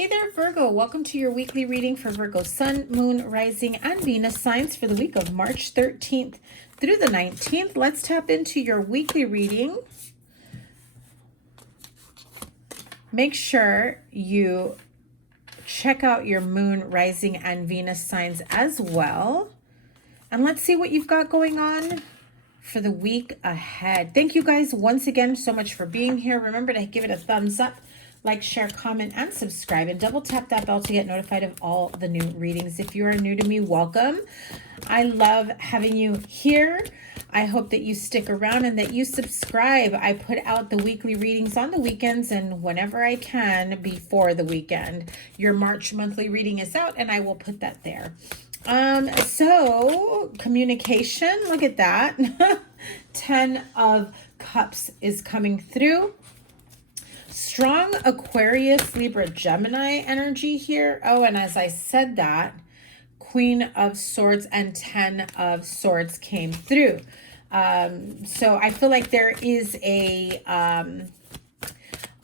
Hey there, Virgo. Welcome to your weekly reading for Virgo Sun, Moon, Rising, and Venus signs for the week of March 13th through the 19th. Let's tap into your weekly reading. Make sure you check out your Moon, Rising, and Venus signs as well. And let's see what you've got going on for the week ahead. Thank you guys once again so much for being here. Remember to give it a thumbs up. Like, share, comment, and subscribe, and double tap that bell to get notified of all the new readings. If you are new to me, welcome. I love having you here. I hope that you stick around and that you subscribe. I put out the weekly readings on the weekends and whenever I can before the weekend. Your March monthly reading is out and I will put that there. So communication, look at that. 10 of Cups is coming through. Strong Aquarius, Libra, Gemini energy here. Oh, and as I said that, Queen of Swords and 10 of Swords came through. So I feel like there is a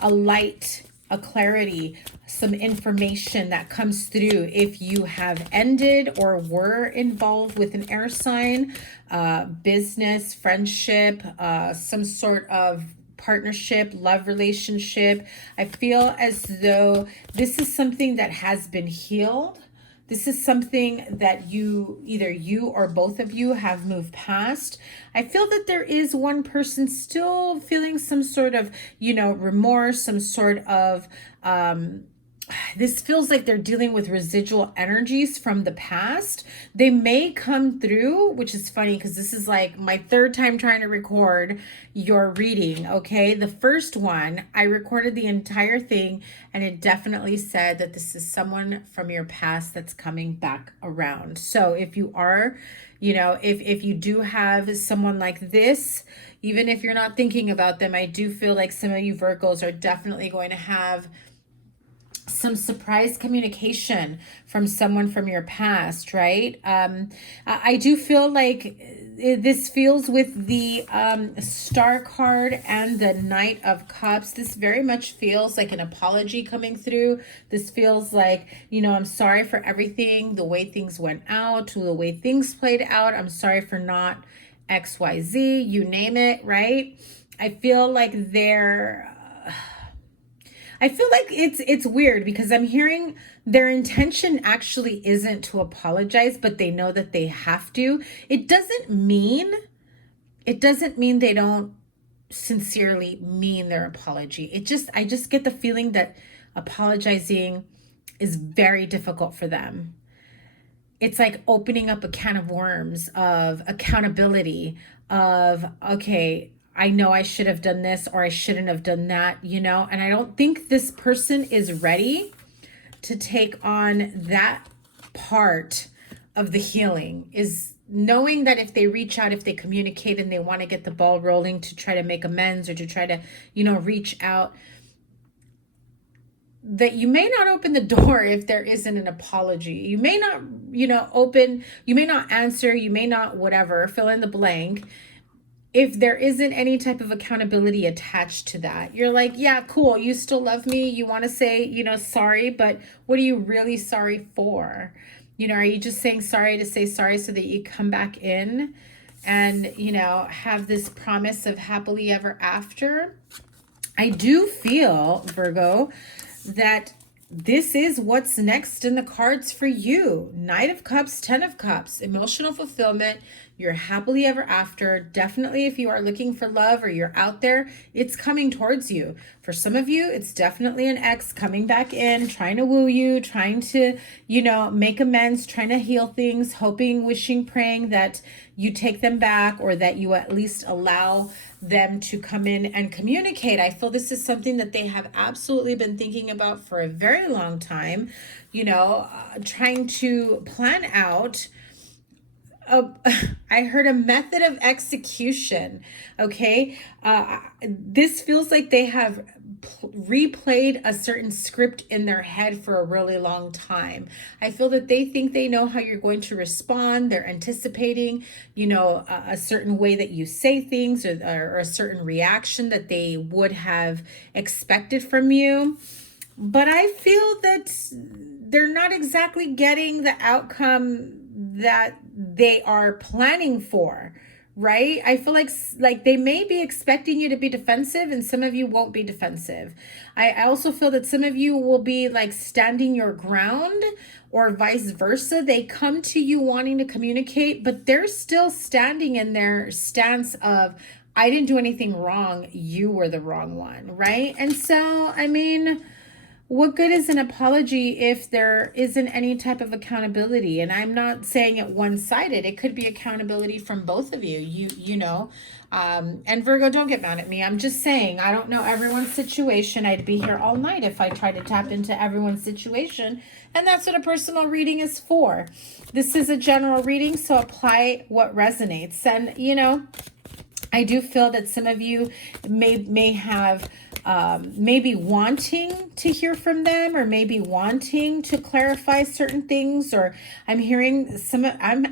light, a clarity, some information that comes through if you have ended or were involved with an air sign, business, friendship, some sort of partnership, love relationship. I feel as though this is something that has been healed. This is something that either you or both of you have moved past. I feel that there is one person still feeling some sort of, remorse, some sort of, this feels like they're dealing with residual energies from the past. They may come through, which is funny because this is like my third time trying to record your reading, okay? The first one, I recorded the entire thing and it definitely said that this is someone from your past that's coming back around. So if you are, if you do have someone like this, even if you're not thinking about them, I do feel like some of you Virgos are definitely going to have some surprise communication from someone from your past, right? I do feel like this feels with the Star card and the Knight of Cups. This very much feels like an apology coming through. This feels like, I'm sorry for everything, the way things went out, the way things played out. I'm sorry for not XYZ, you name it, right? I feel like it's weird because I'm hearing their intention actually isn't to apologize, but they know that they have to. It doesn't mean they don't sincerely mean their apology. I just get the feeling that apologizing is very difficult for them. It's like opening up a can of worms of accountability of, okay, I know I should have done this or I shouldn't have done that, and I don't think this person is ready to take on that part of the healing, is knowing that if they reach out, if they communicate and they want to get the ball rolling to try to make amends or to try to, reach out, that you may not open the door if there isn't an apology. You may not, you may not answer, you may not whatever, fill in the blank. If there isn't any type of accountability attached to that, you're like, yeah, cool. You still love me. You want to say, sorry, but what are you really sorry for? Are you just saying sorry to say sorry so that you come back in and, have this promise of happily ever after? I do feel, Virgo, that this is what's next in the cards for you. Knight of Cups, 10 of Cups, emotional fulfillment. You're happily ever after. Definitely if you are looking for love or you're out there, it's coming towards you. For some of you, it's definitely an ex coming back in, trying to woo you, trying to, make amends, trying to heal things, hoping, wishing, praying that you take them back or that you at least allow them to come in and communicate. I feel this is something that they have absolutely been thinking about for a very long time, trying to plan out. I heard a method of execution. Okay. This feels like they have replayed a certain script in their head for a really long time. I feel that they think they know how you're going to respond. They're anticipating, a certain way that you say things or a certain reaction that they would have expected from you. but I feel that they're not exactly getting the outcome that they are planning for, right? I feel like they may be expecting you to be defensive, and some of you won't be defensive. I also feel that some of you will be like standing your ground, or vice versa. They come to you wanting to communicate, but they're still standing in their stance of, I didn't do anything wrong, you were the wrong one, right? And so, I mean, what good is an apology if there isn't any type of accountability? And I'm not saying it one-sided. It could be accountability from both of you. You know, and Virgo, don't get mad at me. I'm just saying, I don't know everyone's situation. I'd be here all night if I tried to tap into everyone's situation. And that's what a personal reading is for. This is a general reading, so apply what resonates. And, you know, I do feel that some of you may have maybe wanting to hear from them, or maybe wanting to clarify certain things, or I'm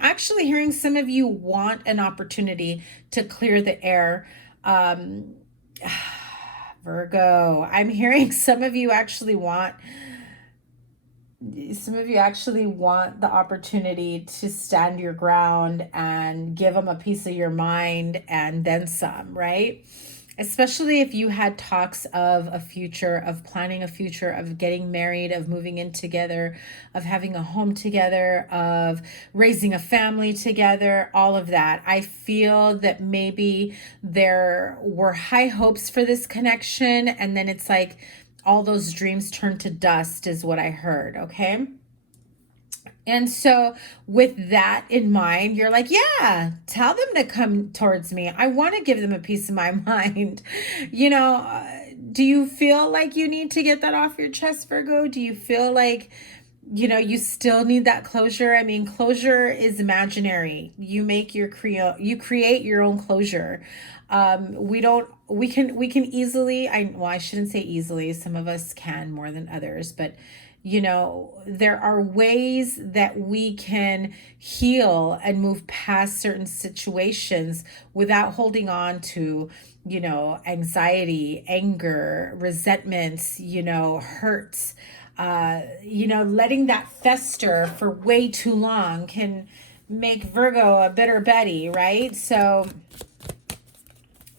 actually hearing some of you want an opportunity to clear the air. Virgo, I'm hearing some of you actually want the opportunity to stand your ground and give them a piece of your mind and then some, right? Especially if you had talks of a future, of planning a future, of getting married, of moving in together, of having a home together, of raising a family together, all of that. I feel that maybe there were high hopes for this connection, and then it's like all those dreams turn to dust is what I heard, okay? And so with that in mind, you're like, yeah, tell them to come towards me. I want to give them a piece of my mind. You know, do you feel like you need to get that off your chest, Virgo? Do you feel like, you know, you still need that closure? I mean, closure is imaginary. You create your own closure. We can easily, I shouldn't say easily. Some of us can more than others, but you know, there are ways that we can heal and move past certain situations without holding on to, you know, anxiety, anger, resentments, you know, hurts. You know, letting that fester for way too long can make Virgo a bitter Betty, right? So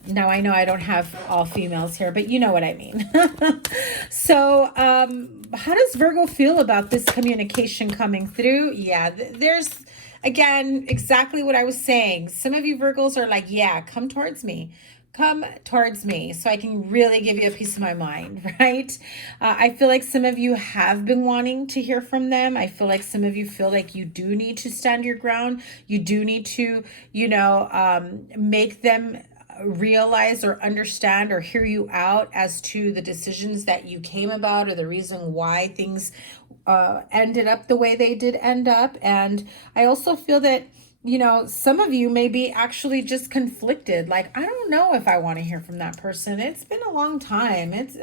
now I know I don't have all females here, but you know what I mean. So, how does Virgo feel about this communication coming through? Yeah, there's, again, exactly what I was saying. Some of you Virgos are like, yeah, come towards me. Come towards me so I can really give you a piece of my mind, right? I feel like some of you have been wanting to hear from them. I feel like some of you feel like you do need to stand your ground. You do need to, you know, make them realize or understand or hear you out as to the decisions that you came about, or the reason why things ended up the way they did end up. And I also feel that, you know, some of you may be actually just conflicted. Like, I don't know if I want to hear from that person. It's been a long time. It's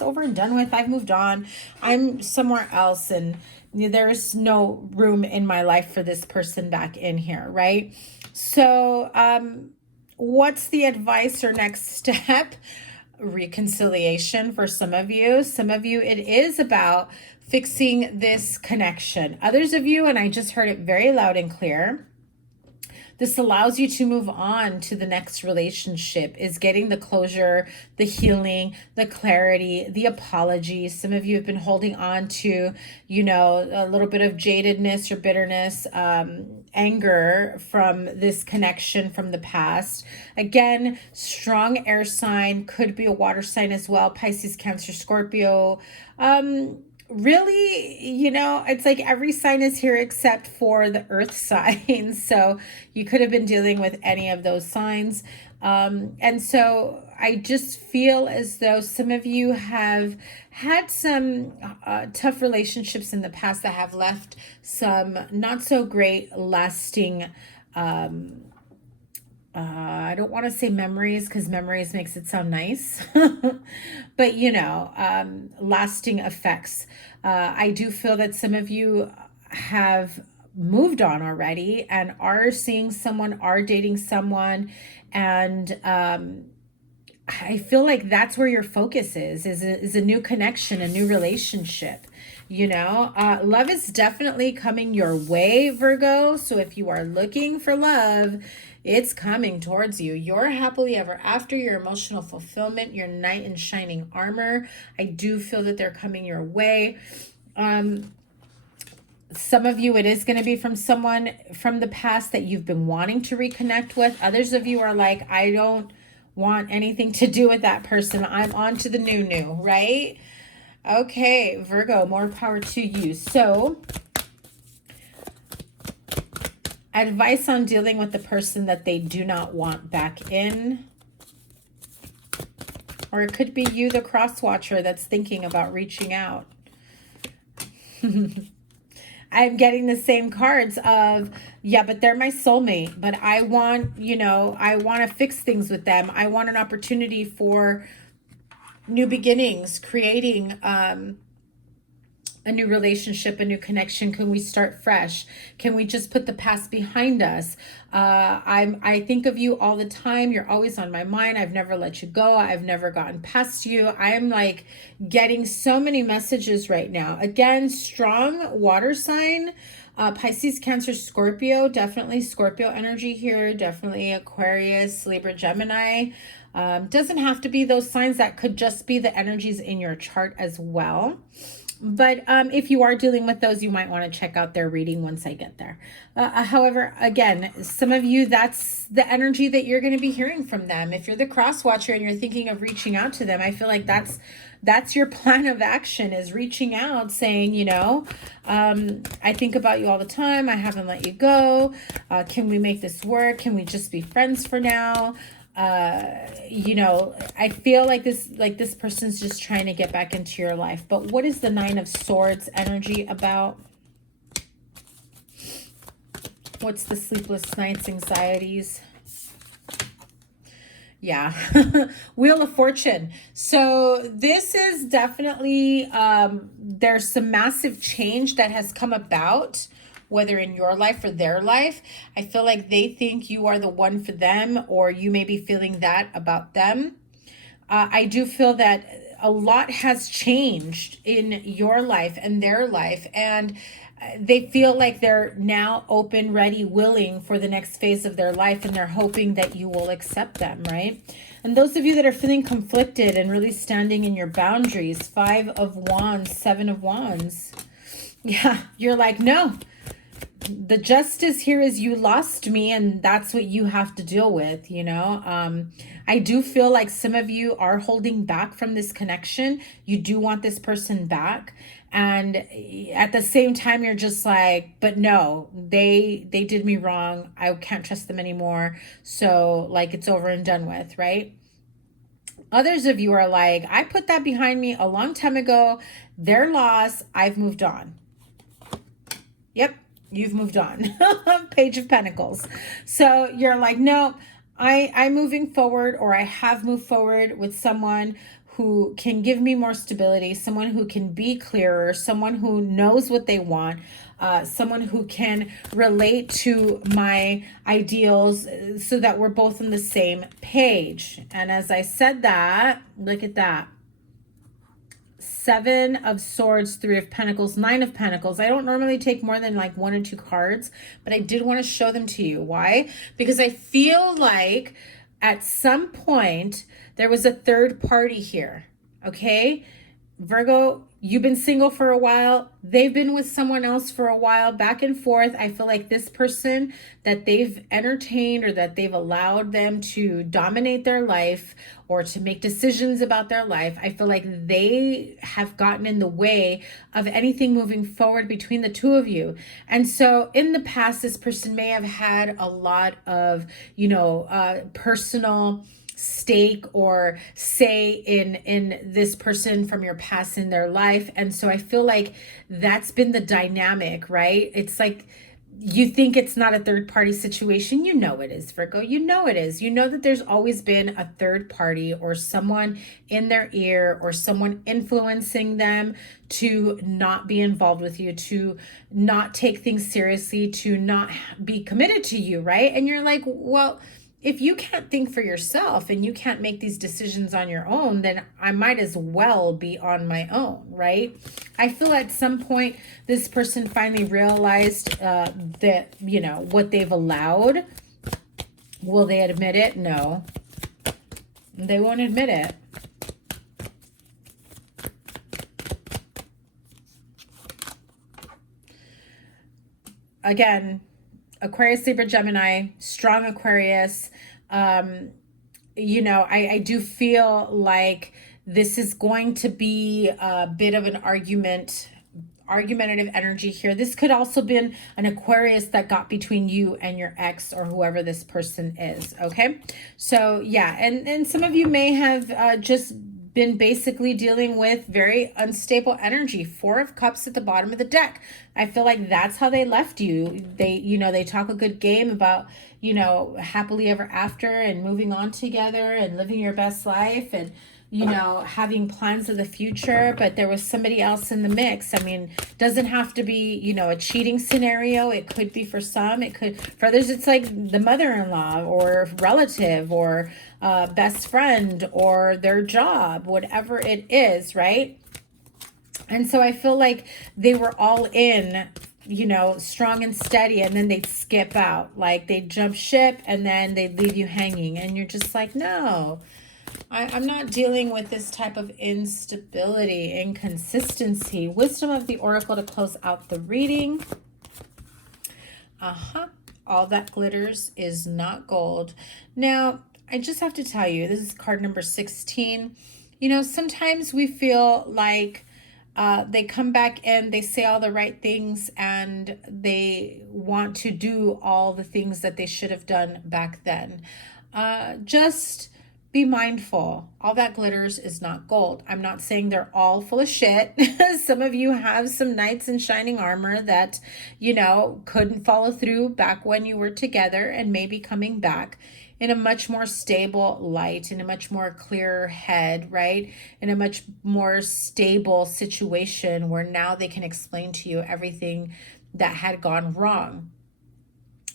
over and done with. I've moved on. I'm somewhere else, and there's no room in my life for this person back in here, right? So, what's the advice or next step? Reconciliation for some of you. Some of you, it is about fixing this connection. Others of you, and I just heard it very loud and clear, this allows you to move on to the next relationship, is getting the closure, the healing, the clarity, the apology. Some of you have been holding on to, you know, a little bit of jadedness or bitterness, anger from this connection from the past. Again, strong air sign, could be a water sign as well, Pisces, Cancer, Scorpio. Really, you know, it's like every sign is here except for the earth signs. So you could have been dealing with any of those signs. And so I just feel as though some of you have had some tough relationships in the past that have left some not so great lasting I don't want to say memories, because memories makes it sound nice, but you know, lasting effects. I do feel that some of you have moved on already and are seeing someone, are dating someone, and I feel like that's where your focus is a new connection, a new relationship. Love is definitely coming your way, Virgo. So if you are looking for love, it's coming towards you. Your happily ever after, your emotional fulfillment, your knight in shining armor. I do feel that they're coming your way. Some of you, it is going to be from someone from the past that you've been wanting to reconnect with. Others of you are like, I don't want anything to do with that person. I'm on to the new, right? Okay, Virgo, more power to you. So, advice on dealing with the person that they do not want back in. Or it could be you, the cross watcher, that's thinking about reaching out. I'm getting the same cards of, yeah, but they're my soulmate, but I want, I want to fix things with them. I want an opportunity for new beginnings, creating a new relationship, a new connection. Can we start fresh? Can we just put the past behind us? I think of you all the time. You're always on my mind. I've never let you go. I've never gotten past you. I am like getting so many messages right now. Again, strong water sign, Pisces, Cancer, Scorpio, definitely Scorpio energy here. Definitely Aquarius, Libra, Gemini. Doesn't have to be those signs. That could just be the energies in your chart as well. But if you are dealing with those, you might want to check out their reading once I get there. However, again, some of you, that's the energy that you're going to be hearing from them. If you're the cross watcher and you're thinking of reaching out to them, I feel like that's your plan of action, is reaching out, saying, I think about you all the time. I haven't let you go. Can we make this work? Can we just be friends for now? I feel like this person's just trying to get back into your life. But what is the Nine of Swords energy about? What's the sleepless nights, anxieties? Yeah. Wheel of Fortune. So this is definitely, there's some massive change that has come about, whether in your life or their life. I feel like they think you are the one for them, or you may be feeling that about them. I do feel that a lot has changed in your life and their life, and they feel like they're now open, ready, willing for the next phase of their life, and they're hoping that you will accept them, right? And those of you that are feeling conflicted and really standing in your boundaries, 5 of Wands, 7 of Wands. Yeah, you're like, no. The justice here is you lost me, and that's what you have to deal with, I do feel like some of you are holding back from this connection. You do want this person back, and at the same time you're just like, but no, they did me wrong. I can't trust them anymore. So like, it's over and done with, right? Others of you are like, I put that behind me a long time ago. Their loss, I've moved on. Yep. You've moved on. Page of Pentacles. So you're like, no, I'm moving forward, or I have moved forward with someone who can give me more stability, someone who can be clearer, someone who knows what they want, someone who can relate to my ideals, so that we're both on the same page. And as I said that, look at that. 7 of Swords, 3 of Pentacles, 9 of Pentacles. I don't normally take more than like 1 or 2 cards, but I did want to show them to you. Why? Because I feel like at some point there was a third party here. Okay, Virgo, you've been single for a while. They've been with someone else for a while, back and forth. I feel like this person that they've entertained, or that they've allowed them to dominate their life or to make decisions about their life, I feel like they have gotten in the way of anything moving forward between the two of you. And so in the past, this person may have had a lot of, personal stake or say in this person from your past in their life. And so I feel like that's been the dynamic, right? It's like, you think it's not a third party situation. You know it is, Virgo. You know it is. You know that there's always been a third party, or someone in their ear, or someone influencing them to not be involved with you, to not take things seriously, to not be committed to you, right? And you're like, well, if you can't think for yourself and you can't make these decisions on your own, then I might as well be on my own, right? I feel at some point this person finally realized that, you know, what they've allowed. Will they admit it? No. They won't admit it. Again, Aquarius, Libra, Gemini, strong Aquarius. You know, I do feel like this is going to be a bit of an argumentative energy here. This could also been an Aquarius that got between you and your ex or whoever this person is. Okay. So yeah. And some of you may have just been basically dealing with very unstable energy. 4 of Cups at the bottom of the deck. I feel like that's how they left you. They, you know, they talk a good game about, you know, happily ever after and moving on together and living your best life and, you know, having plans of the future, but there was somebody else in the mix. I mean, doesn't have to be, you know, a cheating scenario. It could be for some. It could, for others, it's like the mother-in-law or relative or best friend or their job, whatever it is, right? And so I feel like they were all in, you know, strong and steady, and then they'd skip out. Like they'd jump ship and then they'd leave you hanging. And you're just like, no. I'm not dealing with this type of instability, inconsistency. Wisdom of the Oracle to close out the reading. All that glitters is not gold. Now, I just have to tell you, this is card number 16. You know, sometimes we feel like they come back and they say all the right things and they want to do all the things that they should have done back then. Just be mindful. All that glitters is not gold. I'm not saying they're all full of shit. Some of you have some knights in shining armor that, you know, couldn't follow through back when you were together and maybe coming back in a much more stable light, in a much more clearer head, right? In a much more stable situation where now they can explain to you everything that had gone wrong.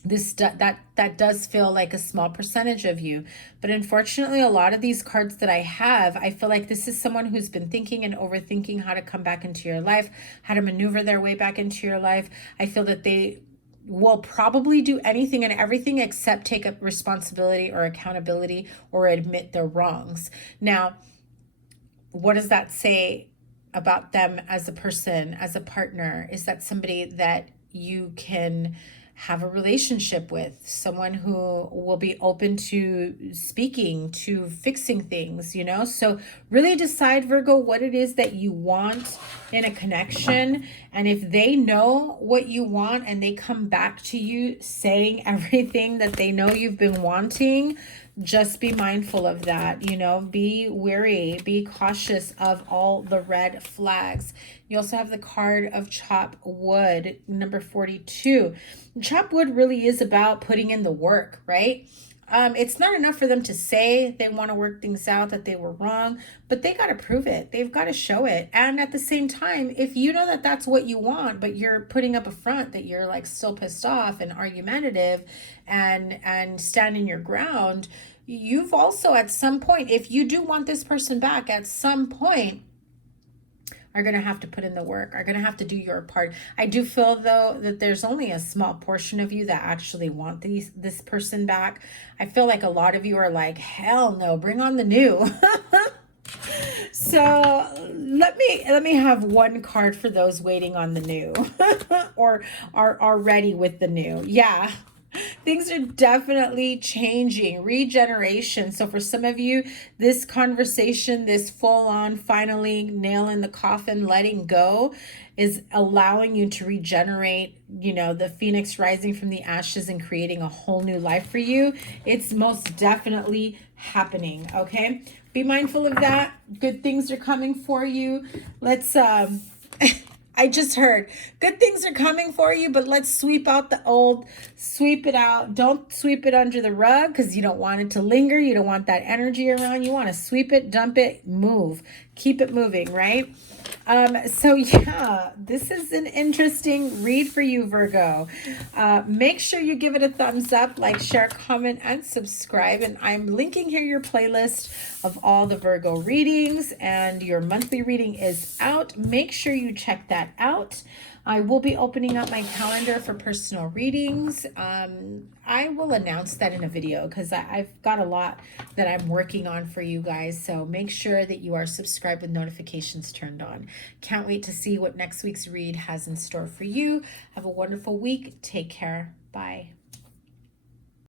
That does feel like a small percentage of you, but unfortunately a lot of these cards that I have, I feel like this is someone who's been thinking and overthinking how to come back into your life, how to maneuver their way back into your life. I feel that they will probably do anything and everything except take up responsibility or accountability or admit their wrongs. Now, what does that say about them as a person, as a partner? Is that somebody that you can have a relationship with, someone who will be open to speaking, to fixing things, you know? So really decide, Virgo, what it is that you want in a connection. And if they know what you want and they come back to you saying everything that they know you've been wanting, just be mindful of that, you know, be wary, be cautious of all the red flags. You also have the card of chop wood, number 42. Chop wood really is about putting in the work, right? It's not enough for them to say they want to work things out, that they were wrong, but they got to prove it. They've got to show it. And at the same time, if you know that that's what you want, but you're putting up a front that you're like still pissed off and argumentative and standing your ground, you've also at some point, if you do want this person back, at some point are going to have to put in the work, are going to have to do your part. I do feel, though, that there's only a small portion of you that actually want this person back. I feel like a lot of you are like, hell no, bring on the new. So let me have one card for those waiting on the new or are ready with the new. Yeah. Things are definitely changing, regeneration. So for some of you, this conversation, this full-on finally nail in the coffin, letting go is allowing you to regenerate, you know, the phoenix rising from the ashes and creating a whole new life for you. It's most definitely happening, okay? Be mindful of that. Good things are coming for you. Let's I just heard good things are coming for you, but let's sweep out the old, sweep it out. Don't sweep it under the rug because you don't want it to linger. You don't want that energy around. You want to sweep it, dump it, move, keep it moving, right? So yeah, this is an interesting read for you, Virgo. Make sure you give it a thumbs up, like, share, comment, and subscribe. And I'm linking here your playlist of all the Virgo readings, and your monthly reading is out. Make sure you check that out. I will be opening up my calendar for personal readings. I will announce that in a video because I've got a lot that I'm working on for you guys. So make sure that you are subscribed with notifications turned on. Can't wait to see what next week's read has in store for you. Have a wonderful week. Take care. Bye.